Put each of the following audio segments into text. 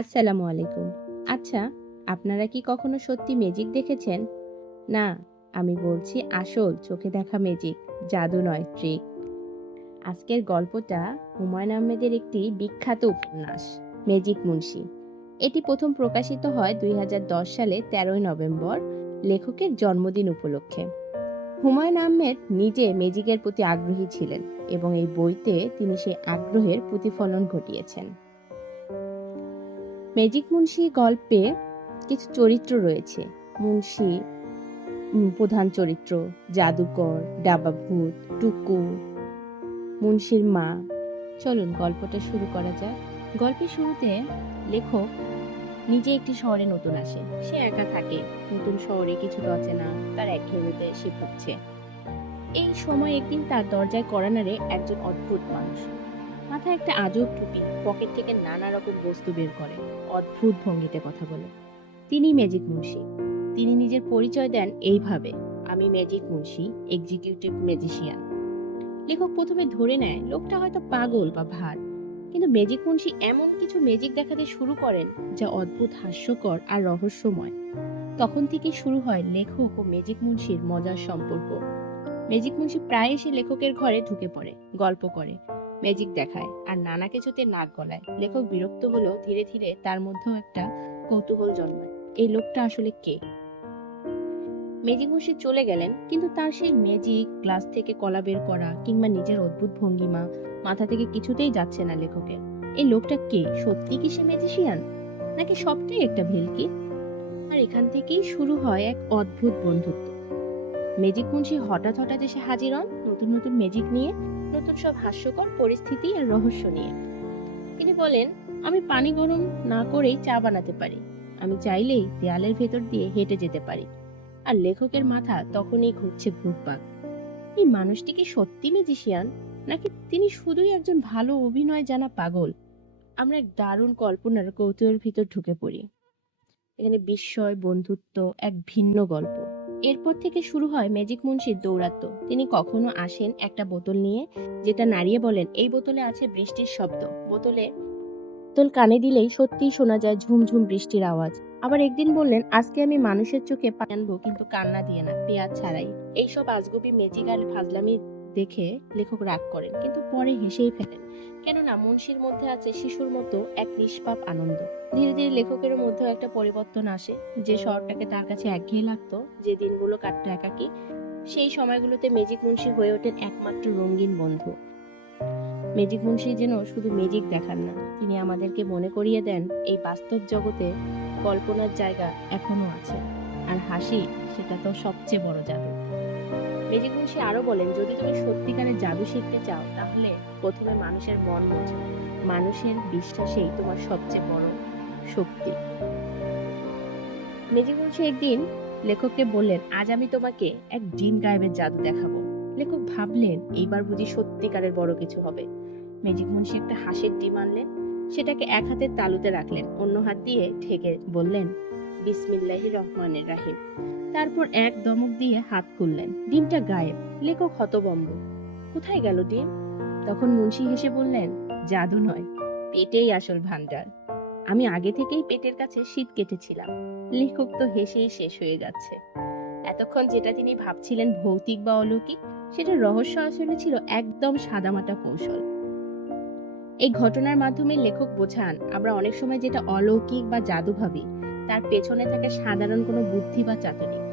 আসসালামু আলাইকুম। আচ্ছা আপনারা কি কখনো সত্যি ম্যাজিক দেখেছেন? না, আমি বলছি আসল চোখে দেখা ম্যাজিক জাদু নয় ট্রিক আজকের গল্পটা হুমায়ুন আহমেদের একটি বিখ্যাত উপন্যাস ম্যাজিক মুন্সি। এটি প্রথম প্রকাশিত হয় দুই হাজার দশ সালে তেরোই নভেম্বর, লেখকের জন্মদিন উপলক্ষে। হুমায়ুন আহমেদ নিজে ম্যাজিকের প্রতি আগ্রহী ছিলেন এবং এই বইতে তিনি সেই আগ্রহের প্রতিফলন ঘটিয়েছেন। ম্যাজিক মুন্সি গল্পে কিছু চরিত্র রয়েছে। মুন্সি প্রধান চরিত্র, জাদুকর, ডাবাভূত, টুকু। মুন্সির মা। চলুন, গল্পটা শুরু করা যাক। গল্পের শুরুতে লেখক নিজে একটি শহরে নতুন আসে। সে একা থাকে, নতুন শহরে কিছু অচেনা তার একঘেয়েমিতে সে ভুগছে। এই সময় একদিন তার দরজায় করানারে একজন অদ্ভুত মানুষ। মাথায় একটা আজব টুপি, পকেট থেকে নানা রকম বস্তু বের করে, অদ্ভুত ভঙ্গিতে কথা বলে। তিনি ম্যাজিক মুন্সি। তিনি নিজের পরিচয় দেন এইভাবে, আমি ম্যাজিক মুন্সি এক্সিকিউটিভ ম্যাজিশিয়ান লেখক প্রথমে ধরে নেয়, লোকটা হয়তো পাগল বা ভার। কিন্তু ম্যাজিক মুন্সি এমন কিছু ম্যাজিক দেখাতে শুরু করেন, যা অদ্ভুত, হাস্যকর আর রহস্যময়। তখন থেকে শুরু হয় লেখক ও ম্যাজিক মুন্সির মজার সম্পর্ক। ম্যাজিক মুন্সি প্রায় এসে লেখকের ঘরে ঢুকে পড়ে, গল্প করে। ম্যাজিক দেখায়। আর নানা কিছুতে নাক গলায়। লেখক বিরক্ত হলেও ধীরে ধীরে তার মধ্যেও একটা কৌতূহল জন্মায়। এই লোকটা আসলে কে? ম্যাজিক বসে চলে গেলেন, কিন্তু তার সেই ম্যাজিক গ্লাস থেকে কলা বের করা কিংবা নিজের অদ্ভুত ভঙ্গিমা মাথা থেকে কিছুতেই যাচ্ছে না লেখকের। এই লোকটা কে? সত্যি কি সে ম্যাজিশিয়ান নাকি সবটাই একটা ভেলকি? আর এখান থেকেই শুরু হয় এক অদ্ভুত বন্ধুত্ব। ম্যাজিক মুন্সি হঠাৎ হঠাৎ এসে হাজির হন নতুন নতুন ম্যাজিক নিয়ে। নতুন সব হাস্যকর পরিস্থিতি আর রহস্য নিয়ে। তিনি বলেন, আমি পানি গরম না করেই চা বানাতে পারি। আমি চাইলেই দেয়ালের ভেতর দিয়ে হেঁটে যেতে পারি। আর লেখকের মাথা তখনই ঘুরছে ঘুরপাক। এই মানুষটি কি সত্যি ম্যাজিশিয়ান নাকি তিনি শুধুই একজন ভালো অভিনয় জানা পাগল? আমরা এক দারুণ কল্পনার কৌতূহলের ভিতর ঢুকে পড়ি। এখানে বিস্ময়, বন্ধুত্ব, এক ভিন্ন গল্প। এরপর থেকে শুরু হয় ম্যাজিক মুন্সির দৌরাত্ম। তিনি কখনো আসেন একটা বোতল নিয়ে, যেটা নাড়িয়ে বলেন, এই বোতলে আছে বৃষ্টির শব্দ। বোতলে বোতল কানে দিলেই সত্যিই শোনা যায় ঝুমঝুম বৃষ্টির আওয়াজ। আবার একদিন বললেন, আজকে আমি মানুষের চোখে আনব কিন্তু কান্না দিয়ে না, পেঁয়াজ ছাড়াই। এইসব আজগুবি ম্যাজিক আর ফাজলামি দেখে লেখক রাগ করেন, কিন্তু পরে হেসেই ফেলেন। কেননা মুন্সির মধ্যে আছে শিশুর মতো এক নিষ্পাপ আনন্দ। ধীরে ধীরে লেখকের মধ্যেও একটা পরিবর্তন আসে। যে শহরটাকে তার কাছে একঘেয়ে লাগতো, যে দিনগুলো কাটতো একাকি, সেই সময়গুলোতে ম্যাজিক মুন্সি হয়ে ওঠেন একমাত্র রঙিন বন্ধু। ম্যাজিক মুন্সি যেন শুধু ম্যাজিক দেখান না, তিনি আমাদেরকে মনে করিয়ে দেন এই বাস্তব জগতে কল্পনার জায়গা এখনও আছে। আর হাসি, সেটা তো সবচেয়ে বড় জাদু ম্যাজিক মুন্সি আরও বলেন, যদি তুমি সত্যিকারের জাদু শিখতে চাও, তাহলে প্রথমে মানুষের মন বোঝো। মানুষের বিশ্বাসেই তোমার সবচেয়ে বড় শক্তি। মুন্সি একদিন লেখককে বললেন, আজ আমি তোমাকে এক জিন গায়েবের জাদু দেখাবো। লেখক ভাবলেন, এইবার বুঝি সত্যিকারের বড় কিছু হবে। মেজিক মুন্সি একটা হাসির ডিম আনলেন, সেটাকে এক হাতের তালুতে রাখলেন, অন্য হাত দিয়ে ঠেকে বললেন বিসমিল্লাহি রহমানের রাহিম। তারপর এক দমক দিয়ে হাত খুললেন। ডিমটা গায়েব, লেখক হতবম্ব। কোথায় গেল ডিম? তখন মুন্সি হেসে বললেন, জাদু নয়, পেটেই আসল ভান্ডার আমি আগে থেকেই পেটের কাছে শীত কেটেছিলাম। লেখক তো হেসেই শেষ হয়ে যাচ্ছে। এতক্ষণ যেটা তিনি ভাবছিলেন ভৌতিক বা অলৌকিক, সেটার রহস্য আসলে ছিল একদম সাদামাটা কৌশল। এই ঘটনার মাধ্যমে লেখক বোঝান, আমরা অনেক সময় যেটা অলৌকিক বা জাদু ভাবি তার পেছনে থাকে সাধারণ কোনো বুদ্ধি বা চাতুরি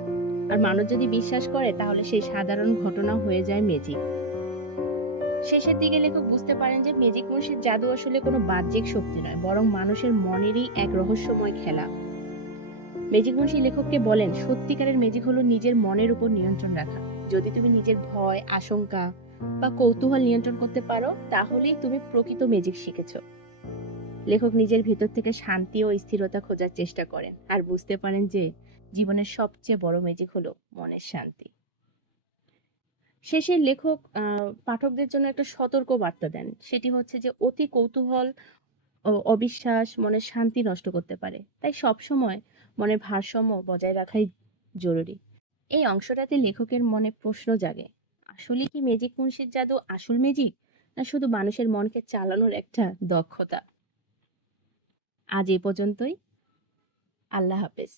আর মানুষ যদি বিশ্বাস করে, তাহলে সেই সাধারণ ঘটনা হয়ে যায় ম্যাজিক শেষের দিকে লেখক বুঝতে পারেন যে ম্যাজিক মুন্সির জাদু আসলে কোনো বাহ্যিক শক্তি নয়, বরং মানুষের মনেরই এক রহস্যময় খেলা। ম্যাজিক মুন্সি লেখককে বলেন, সত্যিকারের ম্যাজিক হলো নিজের মনের উপর নিয়ন্ত্রণ রাখা। যদি তুমি নিজের ভয়, আশঙ্কা বা কৌতূহল নিয়ন্ত্রণ করতে পারো, তাহলেই তুমি প্রকৃত ম্যাজিক শিখেছ। লেখক নিজের ভেতর থেকে শান্তি ও স্থিরতা খোঁজার চেষ্টা করেন, আর বুঝতে পারেন যে জীবনের সবচেয়ে বড় ম্যাজিক হলো মনের শান্তি। শেষে লেখক পাঠকদের জন্য একটা সতর্ক বার্তা দেন। সেটি হচ্ছে যে, অতি কৌতূহল অবিশ্বাস মনের শান্তি নষ্ট করতে পারে। তাই সবসময় মনের ভারসাম্য বজায় রাখাই জরুরি। এই অংশটাতে লেখকের মনে প্রশ্ন জাগে, আসলে কি ম্যাজিক মুন্সির জাদু আসল ম্যাজিক না শুধু মানুষের মনকে চালানোর একটা দক্ষতা? আজ এ পর্যন্তই। আল্লাহ হাফেজ।